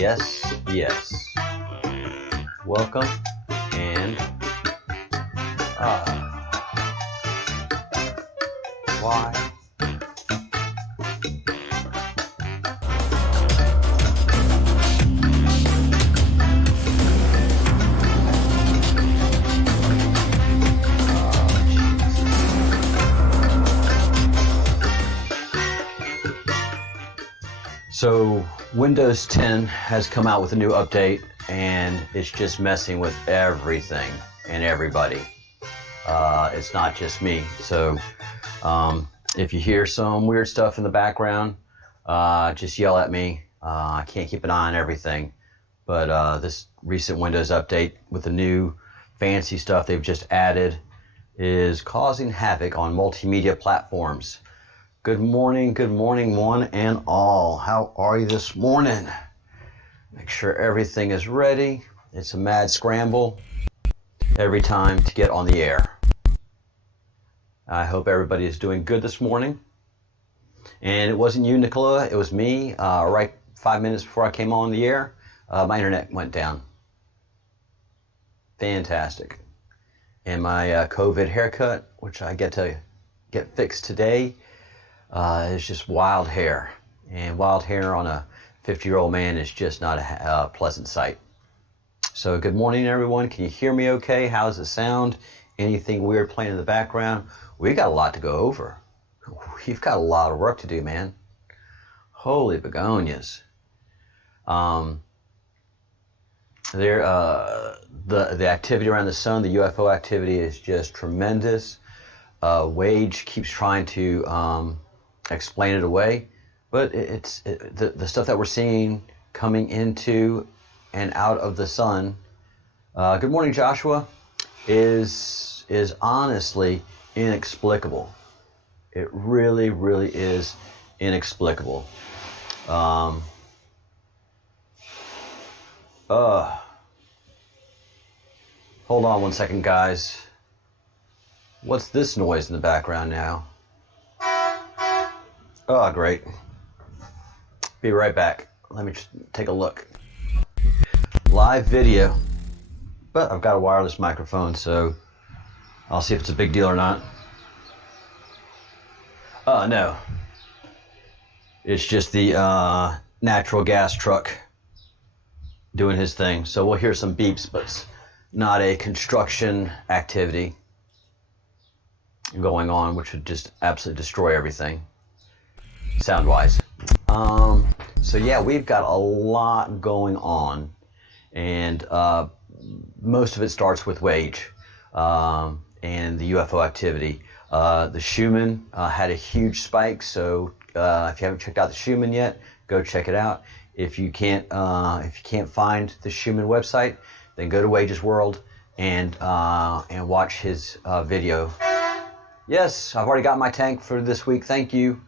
Yes, yes. Welcome and why? So Windows 10 has come out with a new update, and it's just messing with everything and everybody. It's not just me. So if you hear some weird stuff in the background, just yell at me. I can't keep an eye on everything. But this recent Windows update with the new fancy stuff they've just added is causing havoc on multimedia platforms. Good morning, one and all. How are you this morning? Make sure everything is ready. It's a mad scramble every time to get on the air. I hope everybody is doing good this morning. And it wasn't you, Nicola, it was me. Right 5 minutes before I came on the air, my internet went down. Fantastic. And my COVID haircut, which I get to get fixed today, is just wild hair. And wild hair on a 50-year-old man is just not a pleasant sight. So good morning, everyone. Can you hear me okay? How does it sound? Anything weird playing in the background? We got a lot to go over. We've got a lot of work to do, man. Holy begonias. The activity around the sun, the UFO activity, is just tremendous. Wage keeps trying to explain it away, but the stuff that we're seeing coming into and out of the sun. Good morning, Joshua. Is honestly inexplicable. It really, really is inexplicable. Hold on one second, guys. What's this noise in the background now? Oh, great. Be right back. Let me just take a look. Live video. But I've got a wireless microphone, so I'll see if it's a big deal or not. No. It's just the natural gas truck doing his thing. So we'll hear some beeps, but it's not a construction activity going on, which would just absolutely destroy everything, sound-wise. So yeah, we've got a lot going on, and most of it starts with wage and the UFO activity. The Schumann had a huge spike, so if you haven't checked out the Schumann yet, go check it out. If you can't find the Schumann website, then go to Wages World and watch his video. Yes, I've already got my tank for this week. Thank you.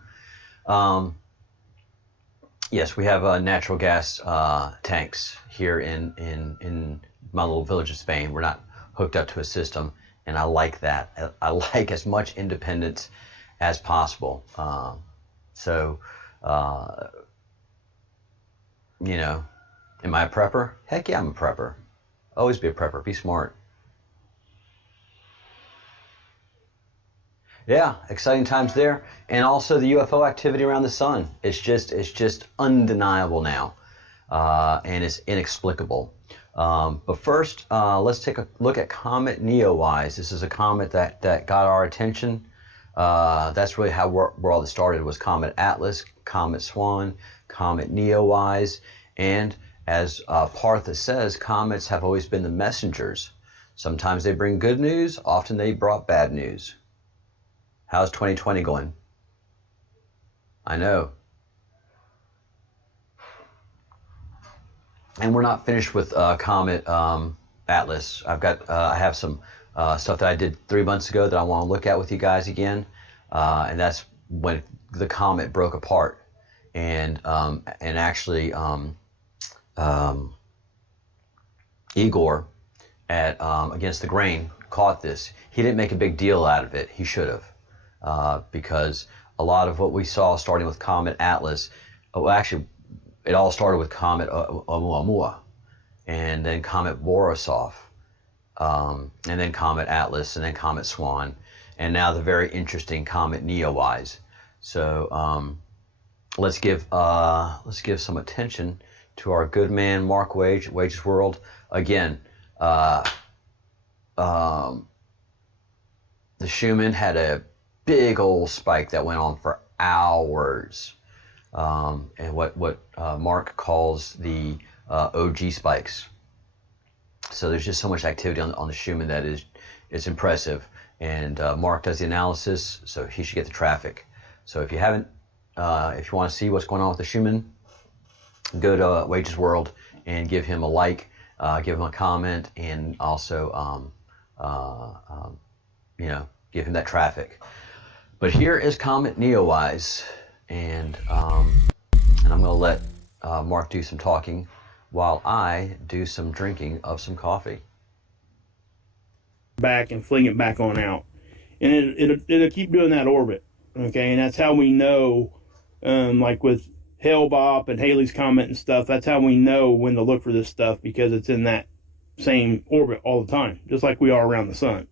Yes, we have natural gas tanks here in my little village of Spain. We're not hooked up to a system, and I like that. I like as much independence as possible. You know, am I a prepper? Heck yeah, I'm a prepper. Always be a prepper. Be smart. Yeah, exciting times there, and also the UFO activity around the sun. It's just undeniable now, and it's inexplicable. But first, let's take a look at Comet Neowise. This is a comet that got our attention. That's really how where all this started, was Comet Atlas, Comet Swan, Comet Neowise, and as Partha says, comets have always been the messengers. Sometimes they bring good news, often they brought bad news. How's 2020 going? I know. And we're not finished with Comet Atlas. I have some stuff that I did 3 months ago that I want to look at with you guys again, and that's when the comet broke apart, and actually Igor at Against the Grain caught this. He didn't make a big deal out of it. He should have. Because a lot of what we saw starting with Comet Atlas, actually it all started with Comet Oumuamua, and then Comet Borisov, and then Comet Atlas, and then Comet Swan, and now the very interesting Comet Neowise. So let's give some attention to our good man Mark Wage's World. Again, the Schumann had a big old spike that went on for hours, and what Mark calls the OG spikes. So there's just so much activity on the Schumann that it's impressive, and Mark does the analysis, so he should get the traffic. So if you haven't, if you want to see what's going on with the Schumann, go to Wage's World and give him a like, give him a comment, and also give him that traffic. But here is Comet Neowise, and I'm going to let Mark do some talking while I do some drinking of some coffee. Back and fling it back on out, and it'll keep doing that orbit. Okay, and that's how we know, like with Hale-Bopp and Halley's Comet and stuff, that's how we know when to look for this stuff, because it's in that same orbit all the time, just like we are around the sun.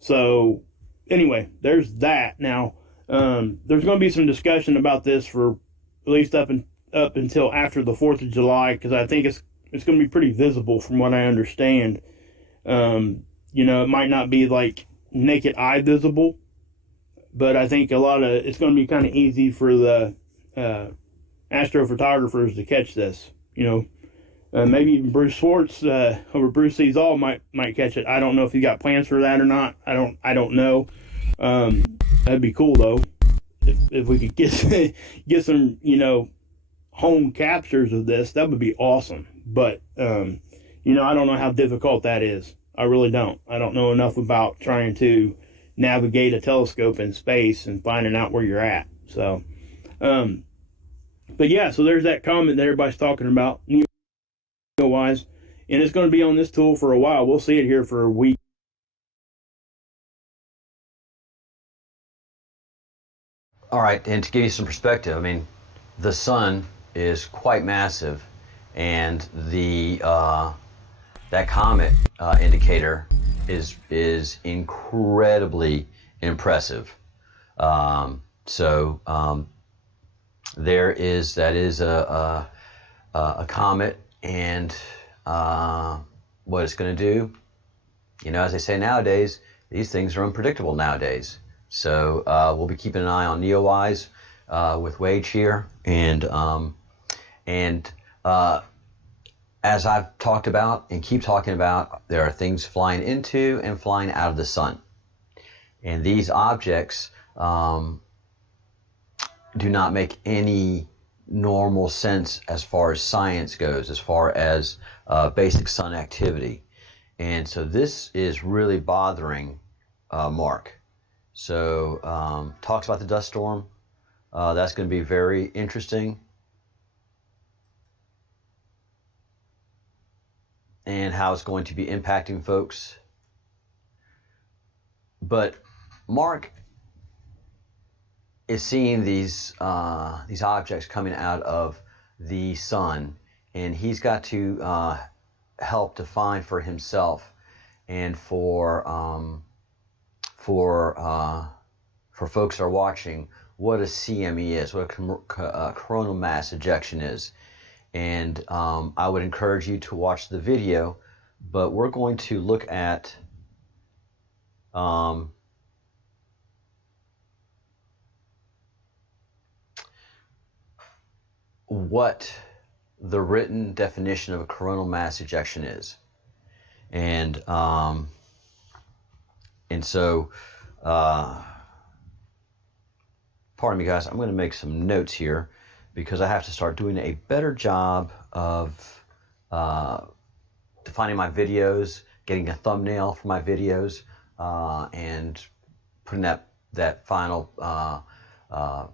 So anyway, there's that. Now, there's going to be some discussion about this for at least up until after the 4th of July, because I think it's going to be pretty visible from what I understand. It might not be like naked eye visible, but I think it's going to be kind of easy for the astrophotographers to catch this. Maybe even Bruce Schwartz over Bruce Sees All might catch it. I don't know if he got plans for that or not. I don't know. That'd be cool though, if we could get some home captures of this. That would be awesome. But I don't know how difficult that is. I really don't. I don't know enough about trying to navigate a telescope in space and finding out where you're at. So, but yeah, so there's that comment that everybody's talking about, Neowise, and it's going to be on this tool for a while. We'll see it here for a week. All right, and to give you some perspective, I mean, the sun is quite massive, and the that comet indicator is incredibly impressive. That is a comet, and what it's going to do, as they say nowadays, these things are unpredictable nowadays. So we'll be keeping an eye on Neowise with Wage here, and as I've talked about and keep talking about, there are things flying into and flying out of the sun, and these objects do not make any normal sense as far as science goes, as far as basic sun activity, and so this is really bothering Mark. So talks about the dust storm. That's going to be very interesting, and how it's going to be impacting folks. But Mark is seeing these objects coming out of the sun, and he's got to help define for himself and for folks that are watching what a CME is, what a coronal mass ejection is. And I would encourage you to watch the video, but we're going to look at what the written definition of a coronal mass ejection is. And so, pardon me guys, I'm going to make some notes here, because I have to start doing a better job of defining my videos, getting a thumbnail for my videos, and putting that final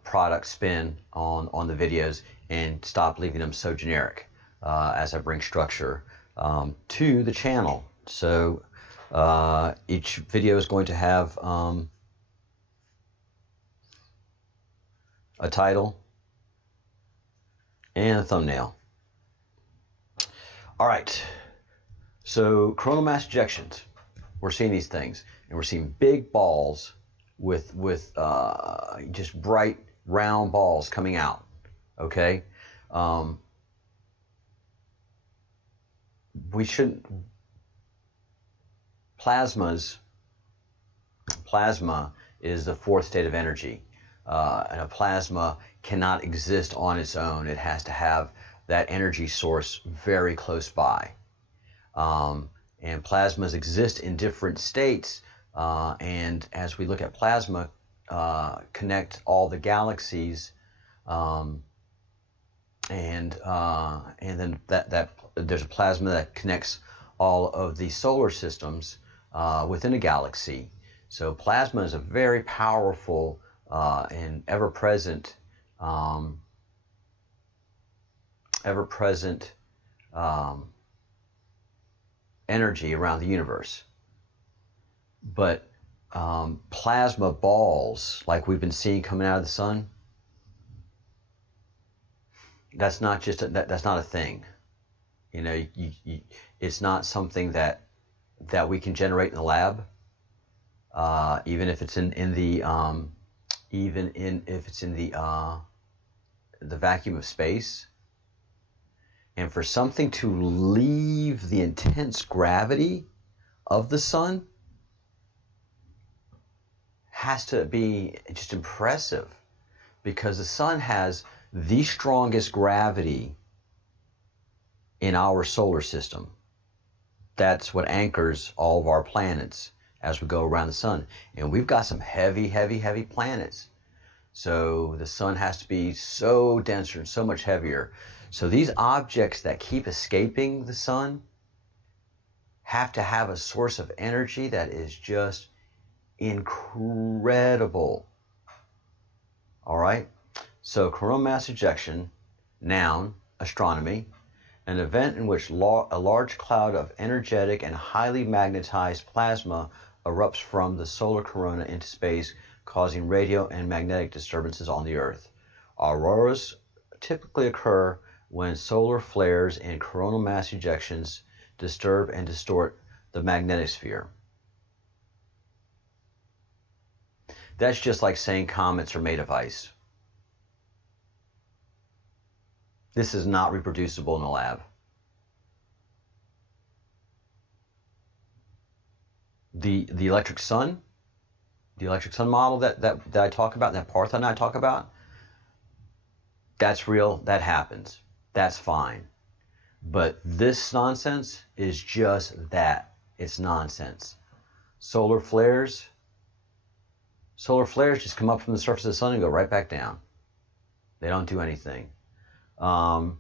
product spin on the videos, and stop leaving them so generic as I bring structure to the channel. So each video is going to have a title, and a thumbnail. All right. So coronal mass ejections, we're seeing these things, and we're seeing big balls with just bright round balls coming out. Okay. We shouldn't. Plasma is the fourth state of energy, and a plasma cannot exist on its own. It has to have that energy source very close by. And plasmas exist in different states, and as we look at plasma connect all the galaxies, and then that there's a plasma that connects all of the solar systems within a galaxy. So plasma is a very powerful and ever-present energy around the universe. But plasma balls, like we've been seeing coming out of the sun, that's not that's not a thing. You know, it's not something that we can generate in the lab, even if it's in the vacuum of space. And for something to leave the intense gravity of the sun has to be just impressive, because the sun has the strongest gravity in our solar system. That's what anchors all of our planets as we go around the sun. And we've got some heavy, heavy, heavy planets. So the sun has to be so denser and so much heavier. So these objects that keep escaping the sun have to have a source of energy that is just incredible. All right? So coronal mass ejection, noun, astronomy, an event in which a large cloud of energetic and highly magnetized plasma erupts from the solar corona into space, causing radio and magnetic disturbances on the Earth. Auroras typically occur when solar flares and coronal mass ejections disturb and distort the magnetic sphere. That's just like saying comets are made of ice. This is not reproducible in a lab. The electric sun model that I talk about, that Partha and I talk about, that's real, that happens, that's fine. But this nonsense is just that, it's nonsense. Solar flares just come up from the surface of the sun and go right back down. They don't do anything. A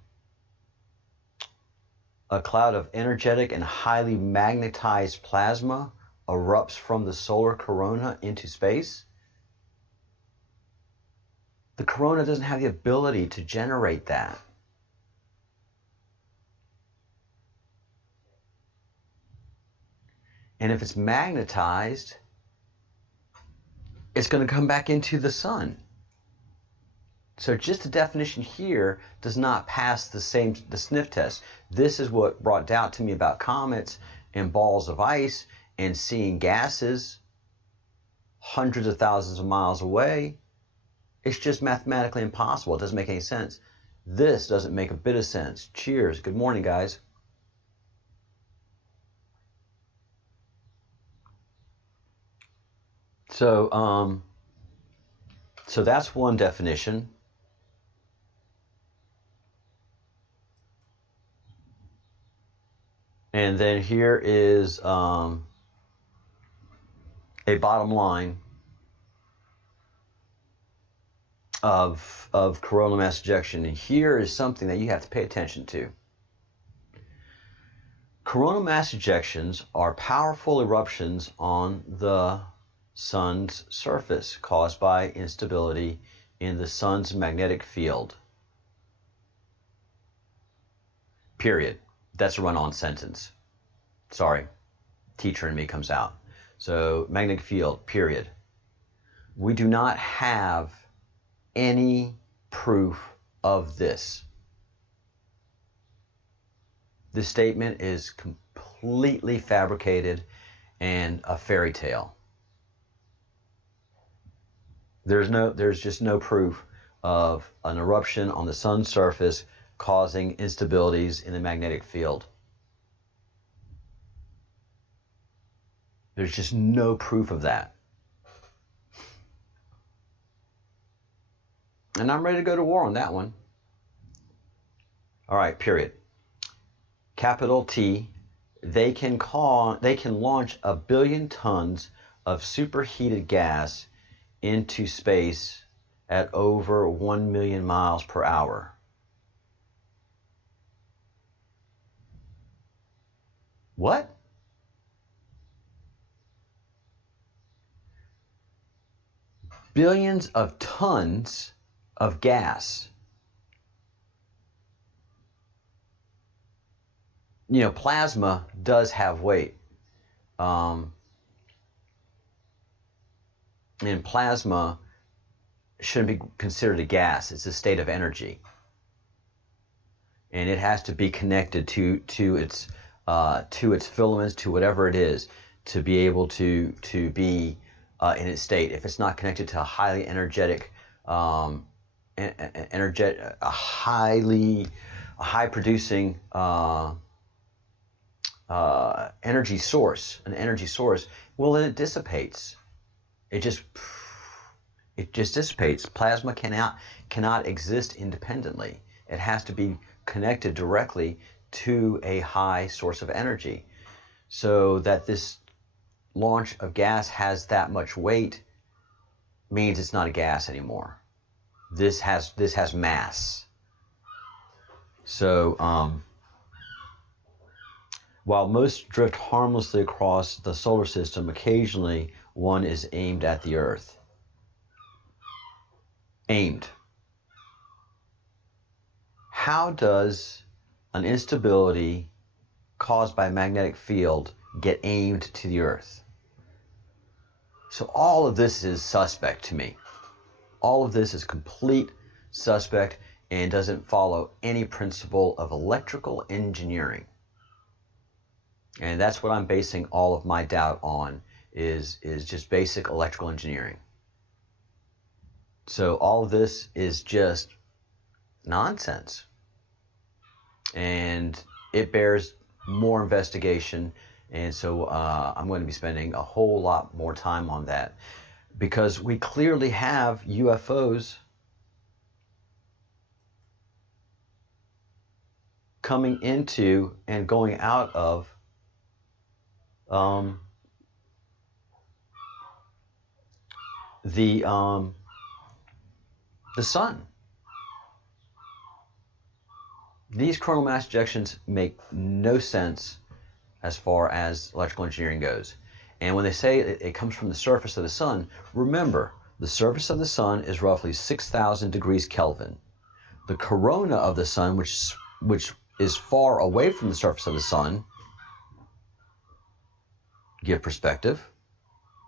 cloud of energetic and highly magnetized plasma erupts from the solar corona into space. The corona doesn't have the ability to generate that. And if it's magnetized, it's going to come back into the sun. So just the definition here does not pass the sniff test. This is what brought doubt to me about comets and balls of ice and seeing gases hundreds of thousands of miles away. It's just mathematically impossible. It doesn't make any sense. This doesn't make a bit of sense. Cheers. Good morning, guys. So that's one definition. And then here is a bottom line of coronal mass ejection. And here is something that you have to pay attention to. Coronal mass ejections are powerful eruptions on the sun's surface caused by instability in the sun's magnetic field. Period. That's a run-on sentence. Sorry, teacher in me comes out. So magnetic field, period. We do not have any proof of this. This statement is completely fabricated and a fairy tale. There's just no proof of an eruption on the sun's surface causing instabilities in the magnetic field. There's just no proof of that. And I'm ready to go to war on that one. All right, period. Capital T, they can launch 1 billion tons of superheated gas into space at over 1 million miles per hour. What? Billions of tons of gas. You know, plasma does have weight. And plasma shouldn't be considered a gas. It's a state of energy. And it has to be connected to its filaments, to whatever it is, to be able to be in its state. If it's not connected to a highly energetic, a high producing energy source, well, then it dissipates. It just dissipates. Plasma cannot exist independently. It has to be connected directly to a high source of energy. So that this launch of gas has that much weight means it's not a gas anymore. This has mass. So while most drift harmlessly across the solar system, occasionally one is aimed at the Earth. Aimed. How does an instability caused by a magnetic field get aimed to the Earth? So all of this is suspect to me. All of this is complete suspect and doesn't follow any principle of electrical engineering. And that's what I'm basing all of my doubt on, is just basic electrical engineering. So all of this is just nonsense. And it bears more investigation. And so I'm going to be spending a whole lot more time on that, because we clearly have UFOs coming into and going out of the sun. These coronal mass ejections make no sense as far as electrical engineering goes. And when they say it comes from the surface of the sun, remember, the surface of the sun is roughly 6,000 degrees Kelvin. The corona of the sun, which is far away from the surface of the sun, give perspective.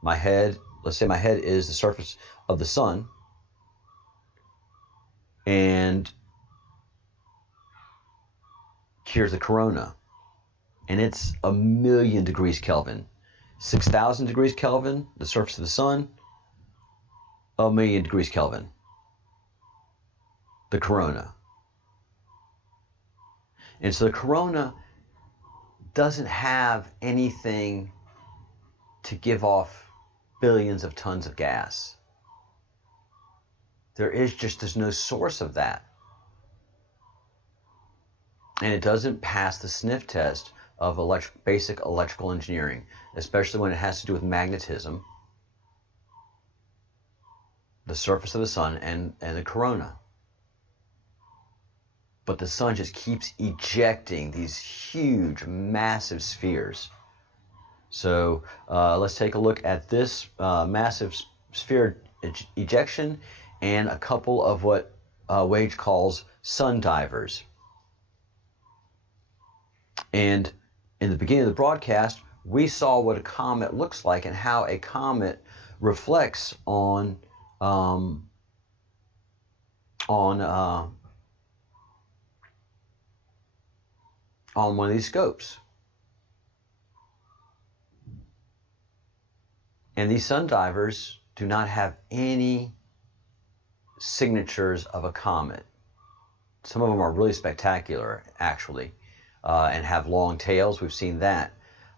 My head, let's say my head is the surface of the sun, and here's the corona, and it's 1 million degrees Kelvin. 6,000 degrees Kelvin, the surface of the sun, 1 million degrees Kelvin, the corona. And so the corona doesn't have anything to give off billions of tons of gas. There's no source of that. And it doesn't pass the sniff test of basic electrical engineering, especially when it has to do with magnetism, the surface of the sun, and the corona. But the sun just keeps ejecting these huge, massive spheres. So let's take a look at this massive sphere ejection and a couple of what Wage calls sun divers. And in the beginning of the broadcast, we saw what a comet looks like and how a comet reflects on on one of these scopes. And these sun divers do not have any signatures of a comet. Some of them are really spectacular, actually, and have long tails. We've seen that.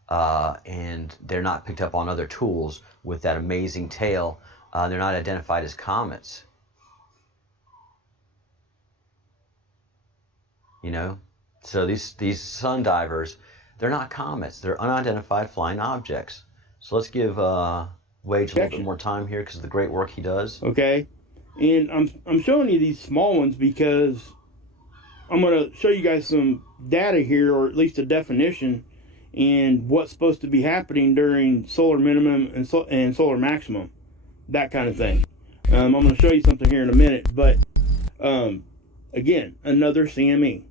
And they're not picked up on other tools with that amazing tail. They're not identified as comets. You know? So these sun divers, they're not comets. They're unidentified flying objects. So let's give Wage a little bit more time here because of the great work he does. Okay. And I'm showing you these small ones because I'm going to show you guys some data here, or at least a definition, and what's supposed to be happening during solar minimum and solar maximum, that kind of thing. I'm going to show you something here in a minute, but again, another CME.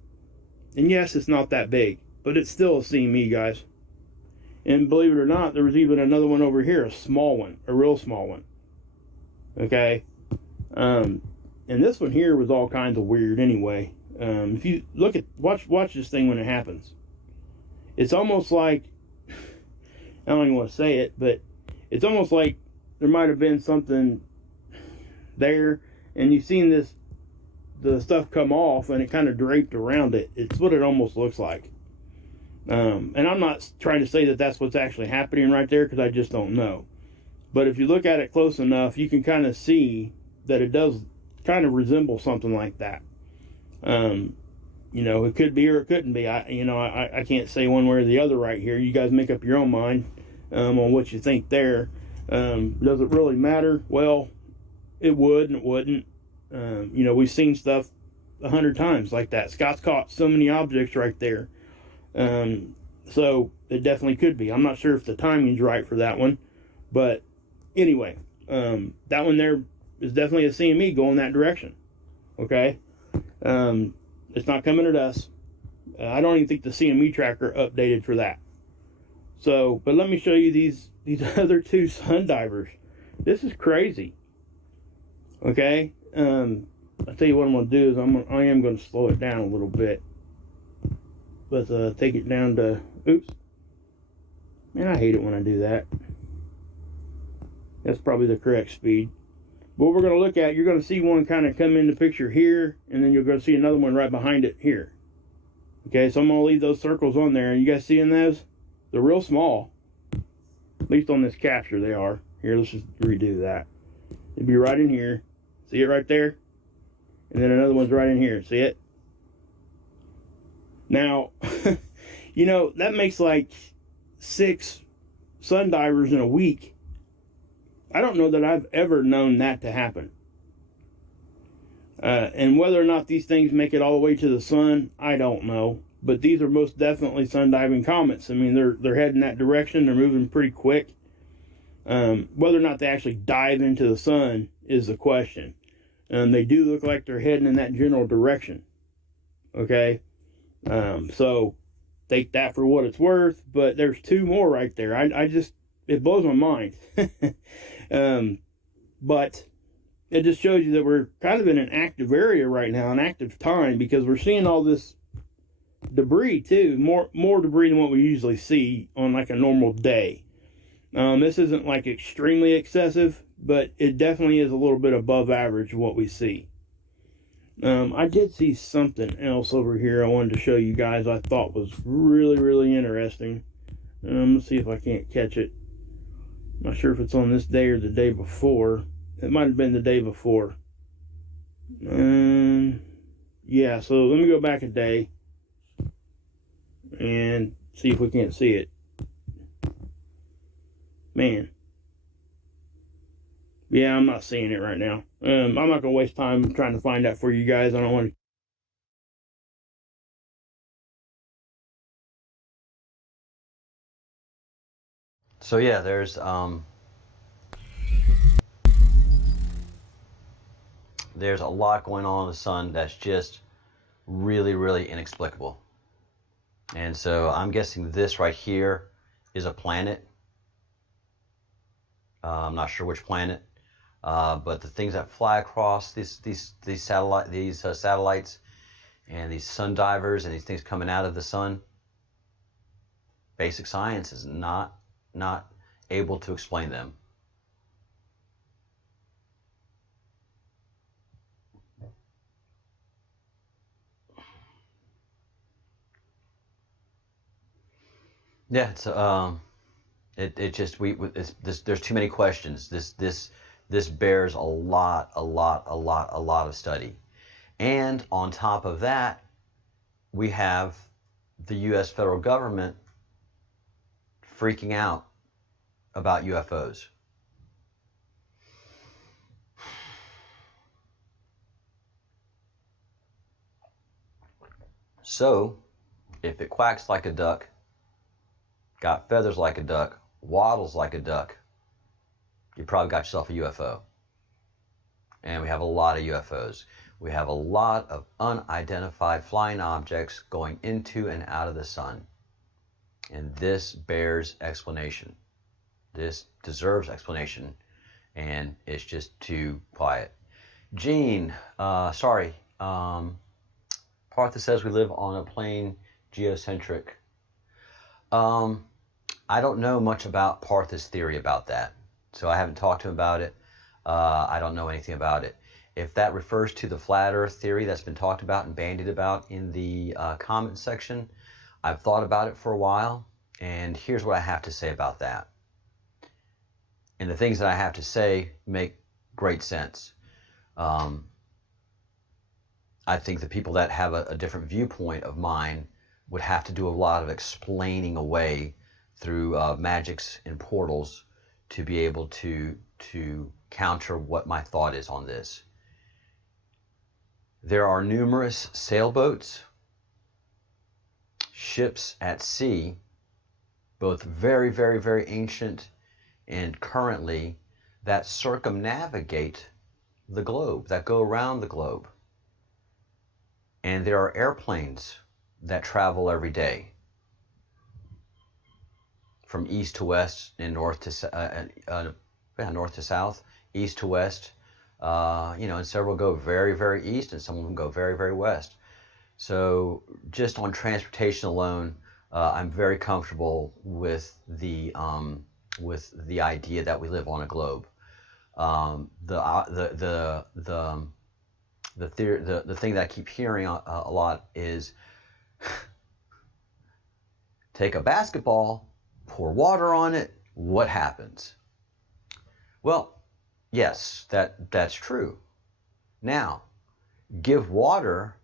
And yes, it's not that big, but it's still a CME, guys. And believe it or not, there was even another one over here, a small one, a real small one. Okay? And this one here was all kinds of weird anyway. If you look at, watch this thing when it happens. It's almost like, I don't even want to say it, but it's almost like there might have been something there, and you've seen the stuff come off, and it kind of draped around it. It's what it almost looks like. And I'm not trying to say that that's what's actually happening right there, because I just don't know. But if you look at it close enough, you can kind of see that it does kind of resemble something like that. You know, it could be or it couldn't be. I can't say one way or the other right here. You guys make up your own mind on what you think there. Does it really matter? Well, it would and it wouldn't. You know, we've seen stuff 100 times like that. Scott's caught so many objects right there. So it definitely could be. I'm not sure if the timing's right for that one. But anyway, that one there is definitely a CME going that direction. Okay? It's not coming at us. I don't even think the CME tracker updated for that. So, but let me show you these other two sun divers. This is crazy. Okay? I'll tell you what I'm going to do is I am going to slow it down a little bit. Let's take it down to, oops. Man, I hate it when I do that. That's probably the correct speed. What we're going to look at, you're going to see one kind of come in the picture here, and then you're going to see another one right behind it here. Okay, so I'm going to leave those circles on there. You guys seeing those? They're real small. At least on this capture they are. Here, let's just redo that. It'd be right in here. See it right there? And then another one's right in here. See it? Now, you know, that makes like 6 sun divers in a week. I don't know that I've ever known that to happen. And whether or not these things make it all the way to the sun, I don't know. But these are most definitely sun diving comets. I mean, they're heading that direction. They're moving pretty quick. Whether or not they actually dive into the sun is the question. They do look like they're heading in that general direction. Okay? So take that for what it's worth. But there's 2 more right there. It blows my mind. But it just shows you that we're kind of in an active area right now, an active time, because we're seeing all this debris too, more debris than what we usually see on like a normal day. This isn't like extremely excessive, but it definitely is a little bit above average of what we see. I did see something else over here I wanted to show you guys I thought was really, really interesting. Let's see if I can't catch it. I'm not sure if it's on this day or the day before. It might have been the day before. Yeah, so let me go back a day and see if we can't see it. Man. Yeah, I'm not seeing it right now. I'm not going to waste time trying to find that for you guys. I don't want to. So yeah, there's a lot going on in the sun that's just really, really inexplicable. And so I'm guessing this right here is a planet. I'm not sure which planet, but the things that fly across these satellites and these sun divers and these things coming out of the sun, Basic science is not able to explain them. Yeah, it just there's too many questions. This bears a lot of study. And on top of that, we have the U.S. federal government freaking out about UFOs. So, if it quacks like a duck, got feathers like a duck, waddles like a duck, you probably got yourself a UFO. And we have a lot of UFOs. We have a lot of unidentified flying objects going into and out of the sun. And this bears explanation. This deserves explanation. And it's just too quiet. Gene, sorry. Partha says we live on a plane geocentric. I don't know much about Partha's theory about that. So I haven't talked to him about it. I don't know anything about it. If that refers to the flat earth theory that's been talked about and bandied about in the comment section, I've thought about it for a while, and here's what I have to say about that. And the things that I have to say make great sense. I think the people that have a different viewpoint of mine would have to do a lot of explaining away through magics and portals to be able to counter what my thought is on this. There are numerous sailboats, ships at sea, both very, very, very ancient and currently, that circumnavigate the globe, that go around the globe. And there are airplanes that travel every day from east to west and north to south, east to west. And several go very, very east, and some of them go very, very west. So just on transportation alone, I'm very comfortable with the idea that we live on a globe. The thing that I keep hearing a lot is take a basketball, pour water on it, what happens? Well, yes, that's true. Now, give water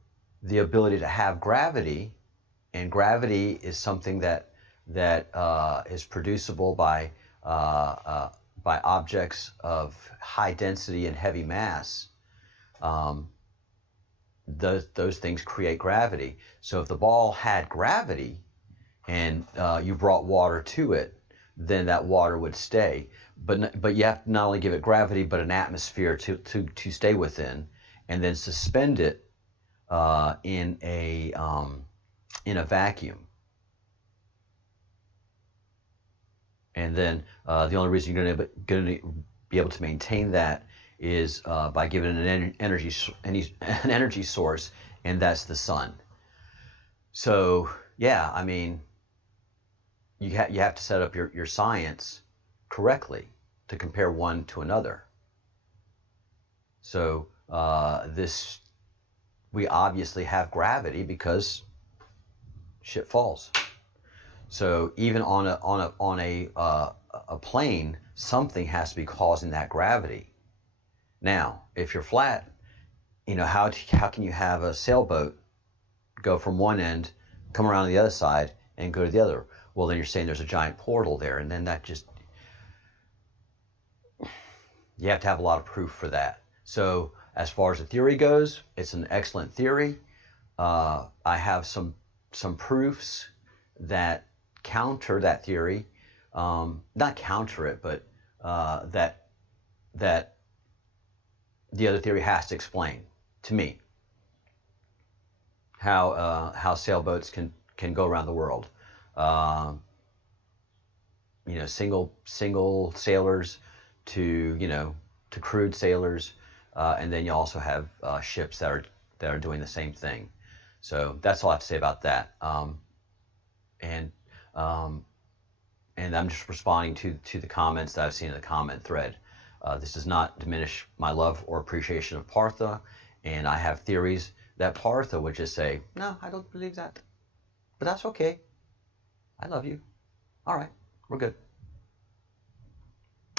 the ability to have gravity, and gravity is something that is producible by objects of high density and heavy mass. Those things create gravity. So if the ball had gravity and you brought water to it, then that water would stay. But you have to not only give it gravity, but an atmosphere to stay within, and then suspend it in a vacuum. And then the only reason you're going to be able to maintain that is by giving it an energy source, and that's the sun. So yeah, I mean, you have to set up your science correctly to compare one to another. So we obviously have gravity because shit falls. So even on a plane, something has to be causing that gravity. Now, if you're flat, how can you have a sailboat go from one end, come around to the other side, and go to the other? Well, then you're saying there's a giant portal there, and then you have to have a lot of proof for that. So as far as the theory goes, it's an excellent theory. I have some proofs that counter that theory, not counter it, but that the other theory has to explain to me how sailboats can go around the world. Single sailors to crewed sailors, and then you also have ships that are doing the same thing. So that's all I have to say about that. And And I'm just responding to the comments that I've seen in the comment thread. This does not diminish my love or appreciation of Partha, and I have theories that Partha would just say, no, I don't believe that, but that's okay. I love you. All right, we're good.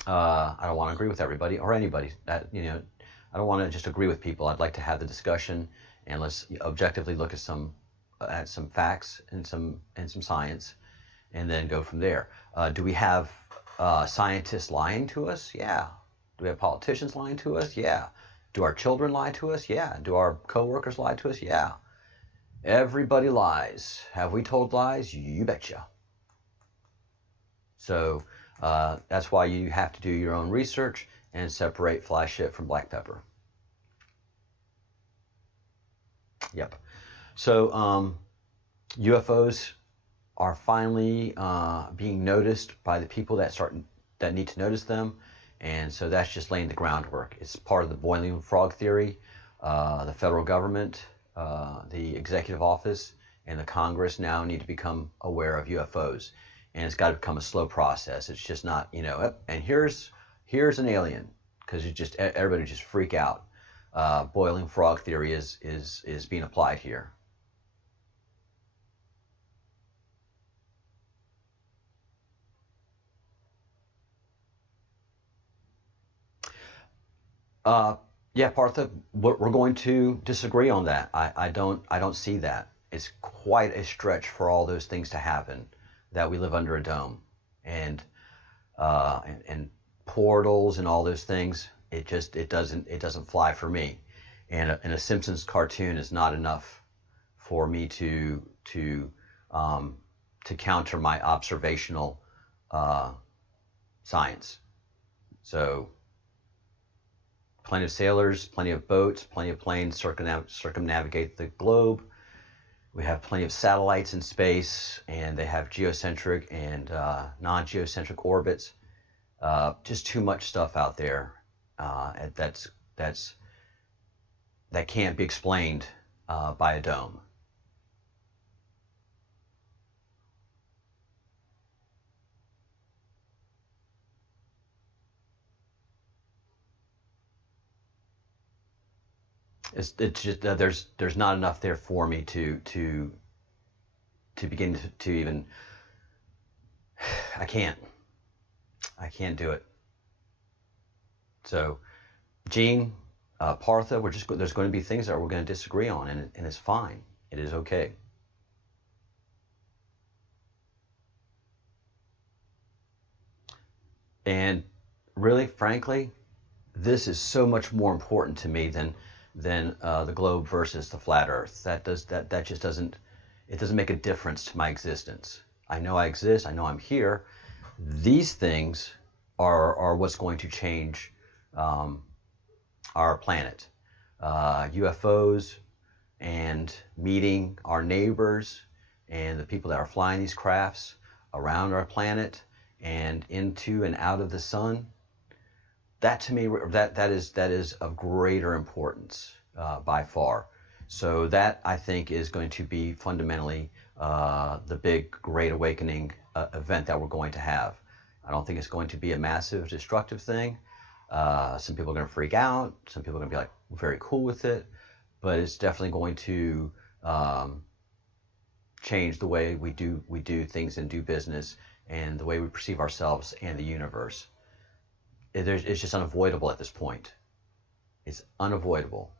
I don't want to agree with everybody or anybody. I don't want to just agree with people. I'd like to have the discussion, and let's objectively look at some facts and some science, and then go from there. Do we have scientists lying to us? Yeah. Do we have politicians lying to us? Yeah. Do our children lie to us? Yeah. Do our coworkers lie to us? Yeah. Everybody lies. Have we told lies? You betcha. So that's why you have to do your own research and separate fly shit from black pepper. Yep. So UFOs are finally being noticed by the people that need to notice them, and so that's just laying the groundwork. It's part of the boiling frog theory. The federal government, the executive office, and the Congress now need to become aware of UFOs, and it's got to become a slow process. It's just not, and here's an alien, because everybody just freak out. Boiling frog theory is being applied here. Yeah, Partha, we're going to disagree on that. I don't see that. It's quite a stretch for all those things to happen, that we live under a dome, and portals and all those things. It doesn't fly for me. And a Simpsons cartoon is not enough for me to counter my observational science. So plenty of sailors, plenty of boats, plenty of planes circumnavigate the globe. We have plenty of satellites in space, and they have geocentric and non-geocentric orbits. Just too much stuff out there that can't be explained by a dome. It's just there's not enough there for me to begin to even. I can't do it. So, Gene, Partha, there's going to be things that we're going to disagree on, and it's fine. It is okay. And really, frankly, this is so much more important to me than the globe versus the flat Earth. That just doesn't make a difference to my existence. I know I exist. I know I'm here. These things are what's going to change our planet. UFOs and meeting our neighbors and the people that are flying these crafts around our planet and into and out of the sun. That to me, that is of greater importance by far. So that, I think, is going to be fundamentally the big Great Awakening event that we're going to have. I don't think it's going to be a massive destructive thing. Some people are going to freak out. Some people are going to be like very cool with it, but it's definitely going to change the way we do things and do business, and the way we perceive ourselves and the universe. It's just unavoidable at this point. It's unavoidable.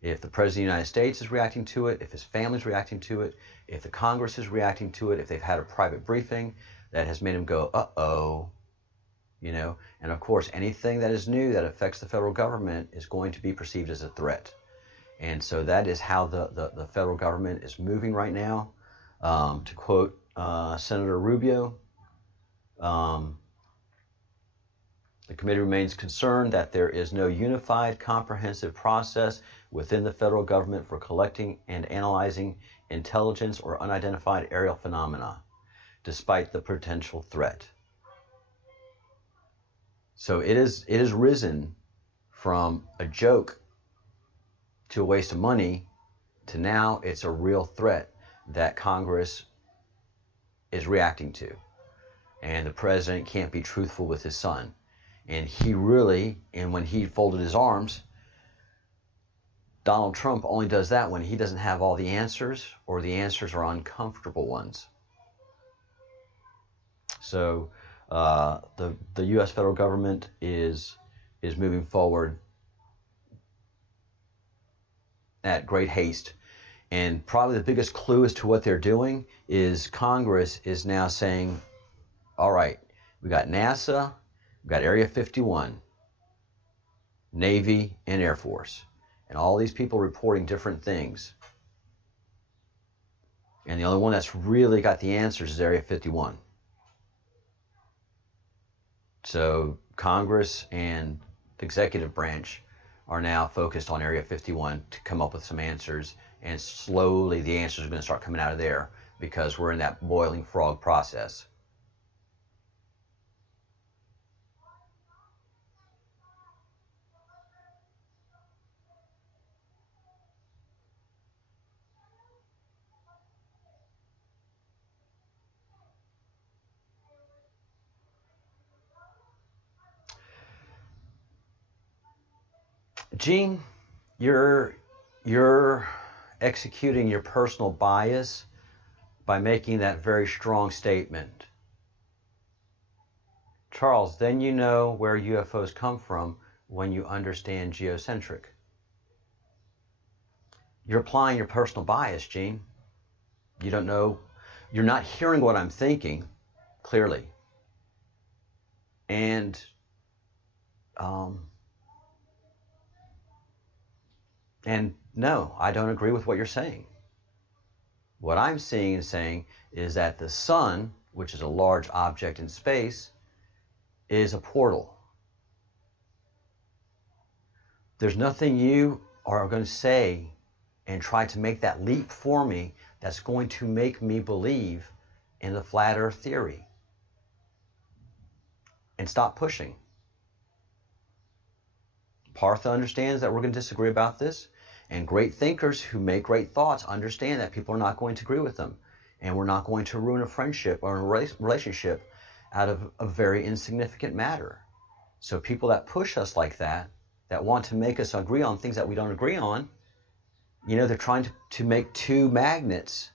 If the President of the United States is reacting to it, if his family's reacting to it, if the Congress is reacting to it, if they've had a private briefing that has made him go, uh-oh, and of course anything that is new that affects the federal government is going to be perceived as a threat. And so that is how the federal government is moving right now. To quote Senator Rubio, the committee remains concerned that there is no unified, comprehensive process within the federal government for collecting and analyzing intelligence or unidentified aerial phenomena, despite the potential threat. So it is risen from a joke to a waste of money to now it's a real threat that Congress is reacting to. And the president can't be truthful with his son. And when he folded his arms, Donald Trump only does that when he doesn't have all the answers, or the answers are uncomfortable ones. So the U.S. federal government is moving forward at great haste. And probably the biggest clue as to what they're doing is Congress is now saying, all right, we got NASA, we got Area 51, Navy, and Air Force. And all these people reporting different things. And the only one that's really got the answers is Area 51. So Congress and the executive branch are now focused on Area 51 to come up with some answers. And slowly the answers are going to start coming out of there because we're in that boiling frog process. Gene, you're executing your personal bias by making that very strong statement. Charles, then you know where UFOs come from when you understand geocentric. You're applying your personal bias, Gene. You don't know, you're not hearing what I'm thinking clearly. And no, I don't agree with what you're saying. What I'm seeing and saying is that the sun, which is a large object in space, is a portal. There's nothing you are going to say and try to make that leap for me that's going to make me believe in the flat earth theory. And stop pushing. Partha understands that we're going to disagree about this. And great thinkers who make great thoughts understand that people are not going to agree with them. And we're not going to ruin a friendship or a relationship out of a very insignificant matter. So people that push us like that want to make us agree on things that we don't agree on, they're trying to make two magnets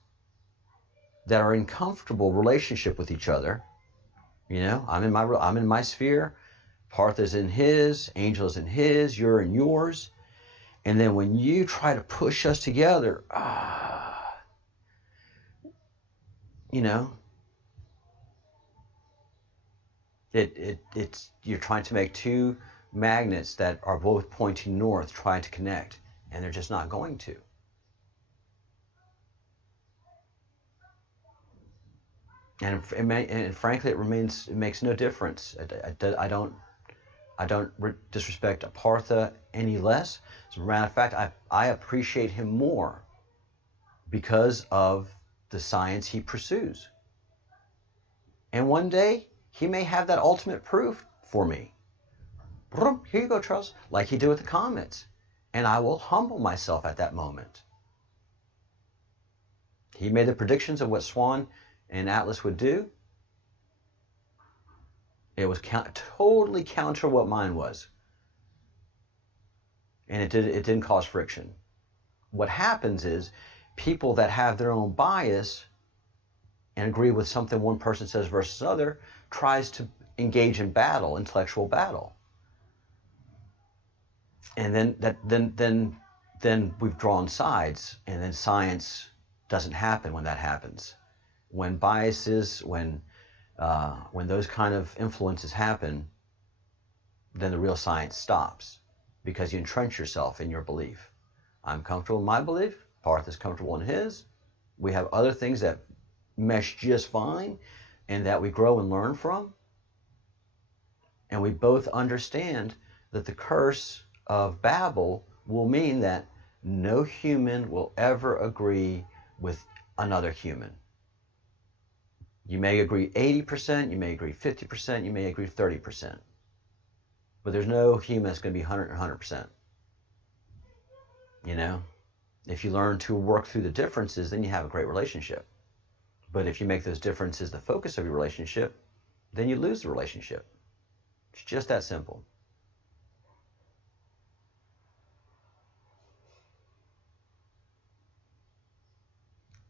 that are in comfortable relationship with each other. I'm in my sphere, Partha's in his, Angel's in his, you're in yours. And then when you try to push us together, it's you're trying to make two magnets that are both pointing north, trying to connect, and they're just not going to. And frankly, it makes no difference. I don't disrespect Partha any less. As a matter of fact, I appreciate him more because of the science he pursues. And one day, he may have that ultimate proof for me. Here you go, Charles, like he did with the comets. And I will humble myself at that moment. He made the predictions of what Swan and Atlas would do. It was totally counter what mine was. And it didn't cause friction. What happens is people that have their own bias and agree with something one person says versus another tries to engage in battle, intellectual battle. And then we've drawn sides, and then science doesn't happen when that happens. When biases, when those kind of influences happen, then the real science stops because you entrench yourself in your belief. I'm comfortable in my belief. Parth is comfortable in his. We have other things that mesh just fine and that we grow and learn from. And we both understand that the curse of Babel will mean that no human will ever agree with another human. You may agree 80%, you may agree 50%, you may agree 30%. But there's no human that's going to be 100%. If you learn to work through the differences, then you have a great relationship. But if you make those differences the focus of your relationship, then you lose the relationship. It's just that simple.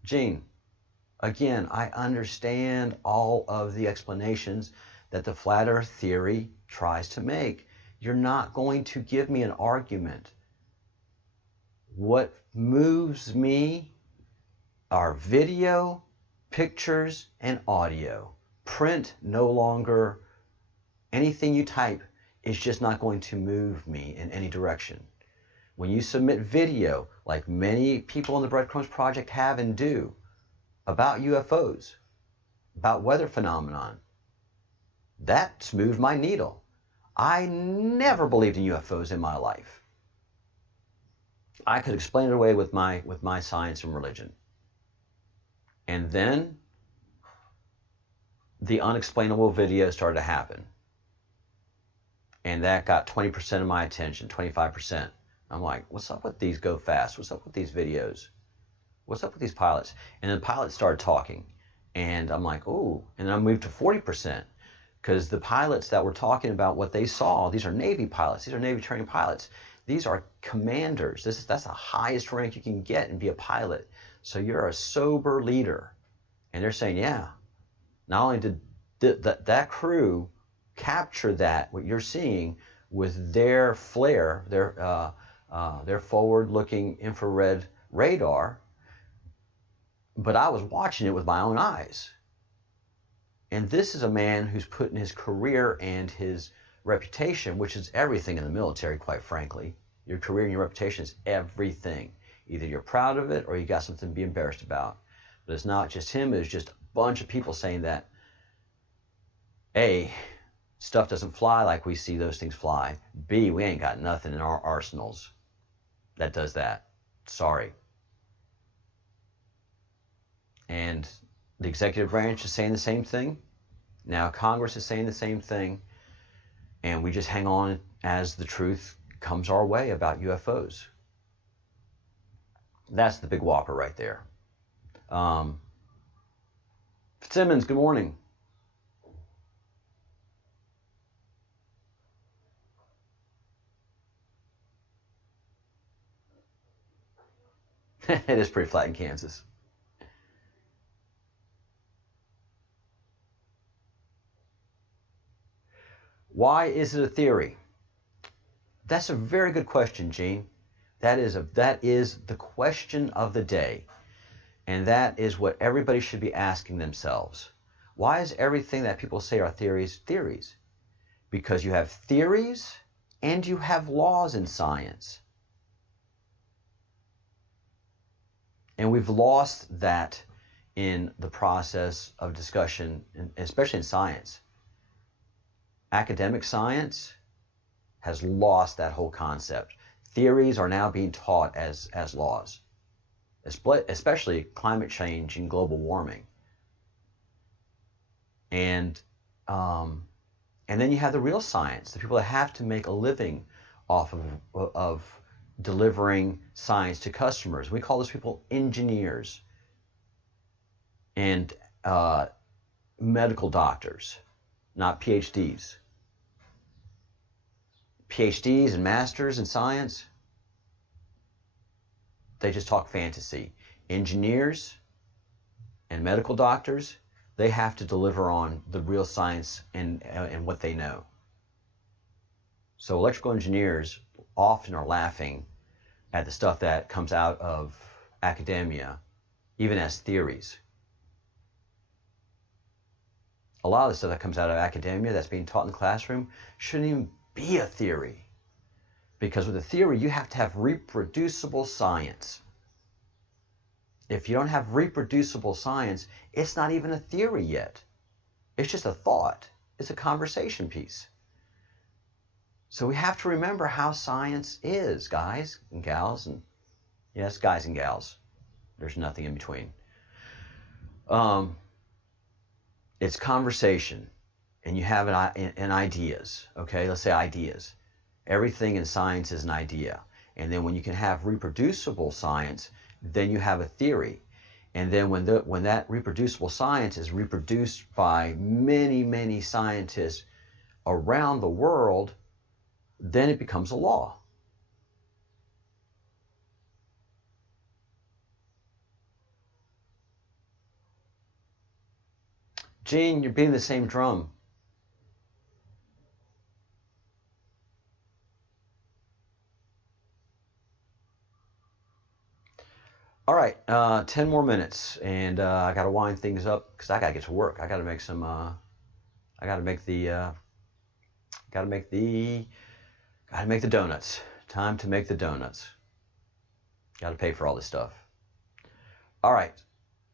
Gene, again, I understand all of the explanations that the flat earth theory tries to make. You're not going to give me an argument. What moves me are video, pictures, and audio. Print no longer, anything you type is just not going to move me in any direction. When you submit video, like many people in the Breadcrumbs Project have and do, about UFOs, about weather phenomenon, that's moved my needle. I never believed in UFOs in my life. I could explain it away with my science and religion. And then the unexplainable video started to happen. And that got 20% of my attention, 25%. I'm like, what's up with these go fast? What's up with these videos? What's up with these pilots? And then pilots started talking. And I'm like, ooh. And then I moved to 40%. Because the pilots that were talking about what they saw, these are Navy pilots. These are Navy training pilots. These are commanders. That's the highest rank you can get and be a pilot. So you're a sober leader. And they're saying, yeah, not only did that crew capture that, what you're seeing, with their flare, their forward-looking infrared radar, but I was watching it with my own eyes. And this is a man who's putting his career and his reputation, which is everything in the military, quite frankly. Your career and your reputation is everything. Either you're proud of it or you got something to be embarrassed about. But it's not just him, it's just a bunch of people saying that, A, stuff doesn't fly like we see those things fly. B, we ain't got nothing in our arsenals that does that. Sorry. And the executive branch is saying the same thing. Now Congress is saying the same thing. And we just hang on as the truth comes our way about UFOs. That's the big whopper right there. Fitzsimmons, good morning. It is pretty flat in Kansas. Why is it a theory? That's a very good question, Gene. That is the question of the day. And that is what everybody should be asking themselves. Why is everything that people say are theories, theories? Because you have theories and you have laws in science. And we've lost that in the process of discussion, especially in science. Academic science has lost that whole concept. Theories are now being taught as laws, especially climate change and global warming. And then you have the real science, the people that have to make a living off of delivering science to customers. We call those people engineers and medical doctors, not PhDs. PhDs and masters in science, they just talk fantasy. Engineers and medical doctors, they have to deliver on the real science and what they know. So electrical engineers often are laughing at the stuff that comes out of academia, even as theories. A lot of the stuff that comes out of academia that's being taught in the classroom shouldn't even be a theory. Because with a theory, you have to have reproducible science. If you don't have reproducible science, it's not even a theory yet. It's just a thought. It's a conversation piece. So we have to remember how science is, guys and gals, and yes, guys and gals. There's nothing in between. It's conversation, and you have an ideas. Okay, let's say ideas. Everything in science is an idea, and then when you can have reproducible science, then you have a theory. And then when that reproducible science is reproduced by many, many scientists around the world, then it becomes a law. Gene, you're beating the same drum. All right, 10 more minutes, and I got to wind things up because I got to get to work. I got to make some. I got to make the. Got to make the. Got to make the donuts. Time to make the donuts. Got to pay for all this stuff. All right.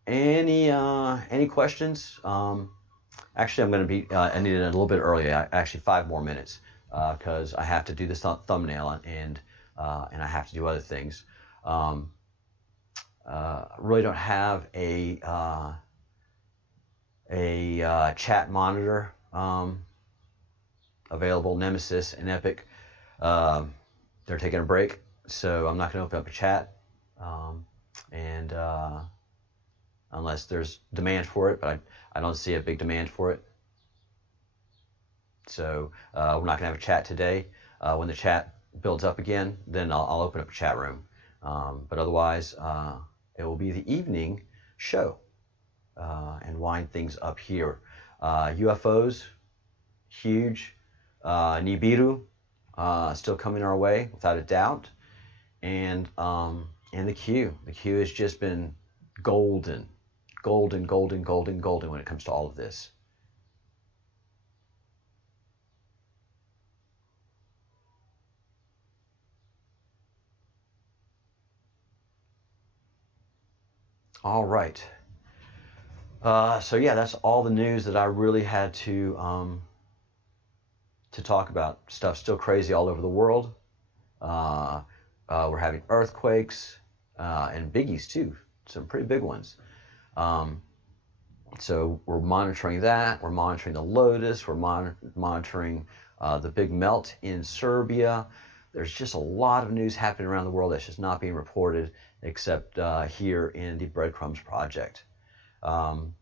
Any questions? Actually, I'm going to be. I need it a little bit earlier. Actually, 5 more minutes because I have to do this thumbnail and I have to do other things. Really don't have a chat monitor available. Nemesis and Epic, they're taking a break, so I'm not going to open up a chat, and unless there's demand for it, but I don't see a big demand for it. So we're not going to have a chat today. When the chat builds up again, then I'll open up a chat room. But otherwise, it will be the evening show and wind things up here. UFOs, huge. Nibiru, still coming our way without a doubt. And the Q. The Q has just been golden when it comes to all of this. All right. So yeah, that's all the news that I really had to talk about. Stuff still crazy all over the world. We're having earthquakes and biggies too, some pretty big ones. So we're monitoring that. We're monitoring the Lotus. We're monitoring the big melt in Serbia. There's just a lot of news happening around the world that's just not being reported, except here in the Breadcrumbs project. And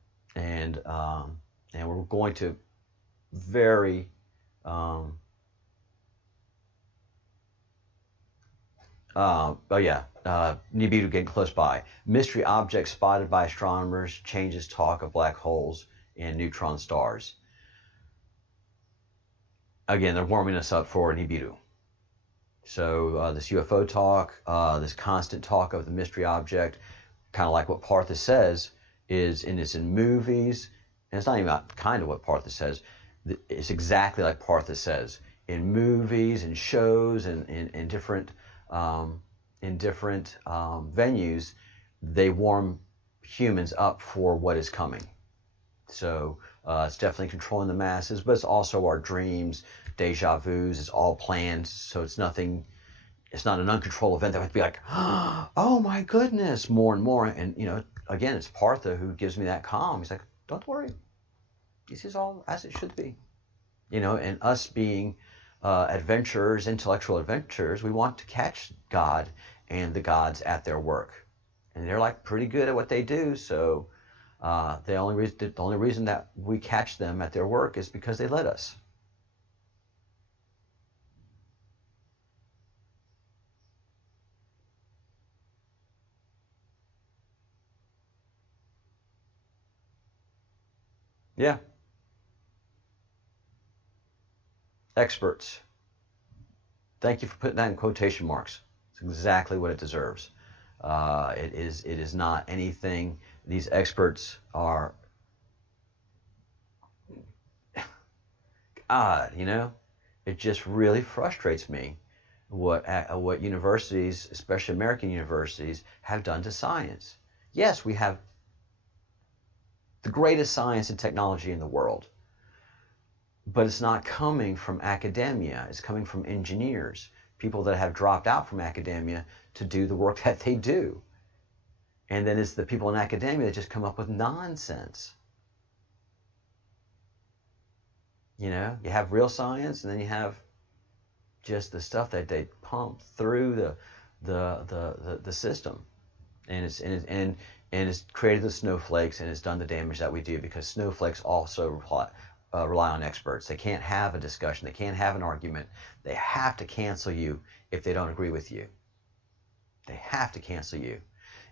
we're going to very Nibiru getting close by. Mystery object spotted by astronomers changes talk of black holes and neutron stars. Again, they're warming us up for Nibiru. So this UFO talk, this constant talk of the mystery object, kind of like what Partha says, is in movies, and it's not even kind of what Partha says. It's exactly like Partha says in movies and shows and in different venues. They warm humans up for what is coming. So it's definitely controlling the masses, but it's also our dreams, deja vus. It's all planned, so it's nothing. It's not an uncontrolled event that would be like, oh my goodness, more and more. And again, it's Partha who gives me that calm. He's like, don't worry, this is all as it should be. And us being adventurers, intellectual adventurers, we want to catch God and the gods at their work, and they're like pretty good at what they do. So the only reason that we catch them at their work is because they let us. Yeah. Experts. Thank you for putting that in quotation marks. It's exactly what it deserves. It is not anything. These experts are, God, it just really frustrates me what universities, especially American universities, have done to science. Yes, we have the greatest science and technology in the world, but it's not coming from academia. It's coming from engineers, people that have dropped out from academia to do the work that they do. And then it's the people in academia that just come up with nonsense. You have real science, and then you have just the stuff that they pump through the system, and and it's created the snowflakes, and it's done the damage that we do, because snowflakes also rely on experts. They can't have a discussion. They can't have an argument. They have to cancel you if they don't agree with you. They have to cancel you.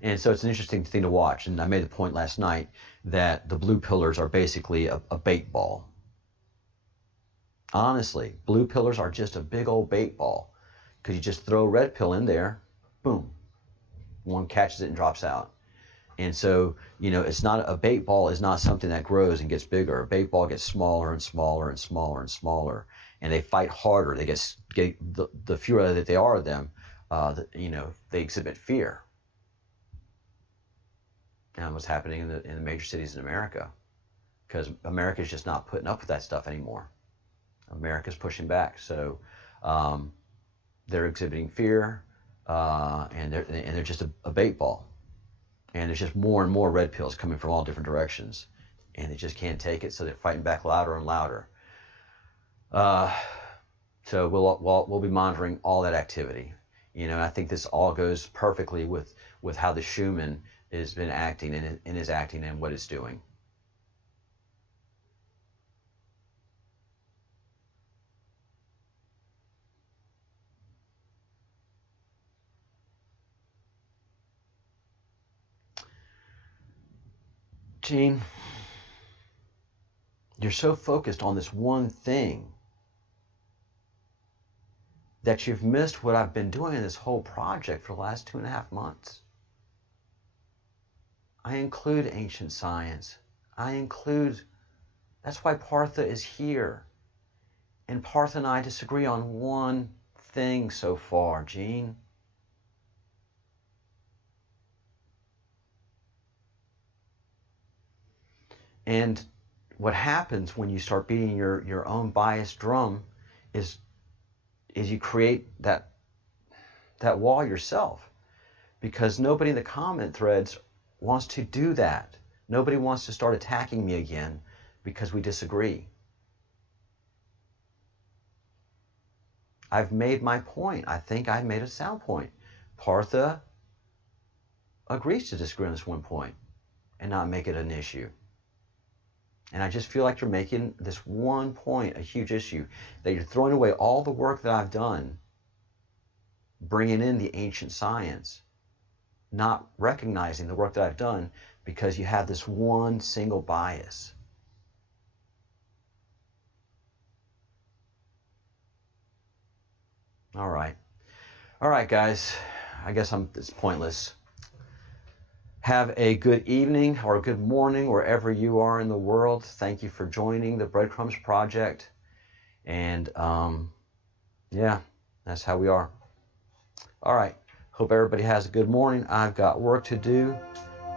And so it's an interesting thing to watch. And I made the point last night that the blue pillars are basically a bait ball. Honestly, blue pillars are just a big old bait ball, because you just throw a red pill in there, boom, one catches it and drops out. And so, it's not, a bait ball is not something that grows and gets bigger. A bait ball gets smaller and smaller and smaller and smaller, and they fight harder. They get the fewer that they are of them, they exhibit fear. And what's happening in the major cities in America, because America's just not putting up with that stuff anymore. America's pushing back, so they're exhibiting fear, and they're just a bait ball. And there's just more and more red pills coming from all different directions, and they just can't take it, so they're fighting back louder and louder. So we'll be monitoring all that activity. I think this all goes perfectly with how the Schumann has been acting and is acting and what it's doing. Gene, you're so focused on this one thing that you've missed what I've been doing in this whole project for the last 2.5 months. I include ancient science. That's why Partha is here. And Partha and I disagree on one thing so far, Gene. And what happens when you start beating your own biased drum is you create that wall yourself, because nobody in the comment threads wants to do that. Nobody wants to start attacking me again because we disagree. I've made my point. I think I made a sound point. Partha agrees to disagree on this one point and not make it an issue. And I just feel like you're making this one point a huge issue, that you're throwing away all the work that I've done, bringing in the ancient science, not recognizing the work that I've done because you have this one single bias. All right, guys. I guess it's pointless. Have a good evening or a good morning wherever you are in the world. Thank you for joining the Breadcrumbs Project. And yeah, that's how we are. All right. Hope everybody has a good morning. I've got work to do,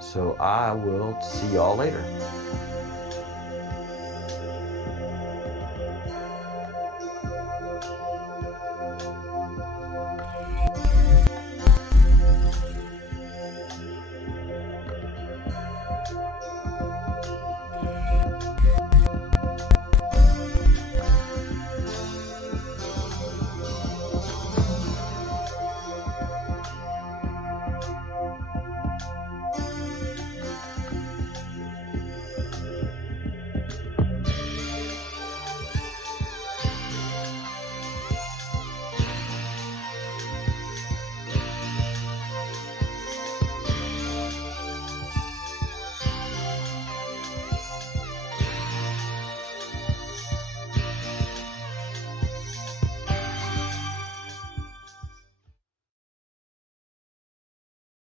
so I will see y'all later.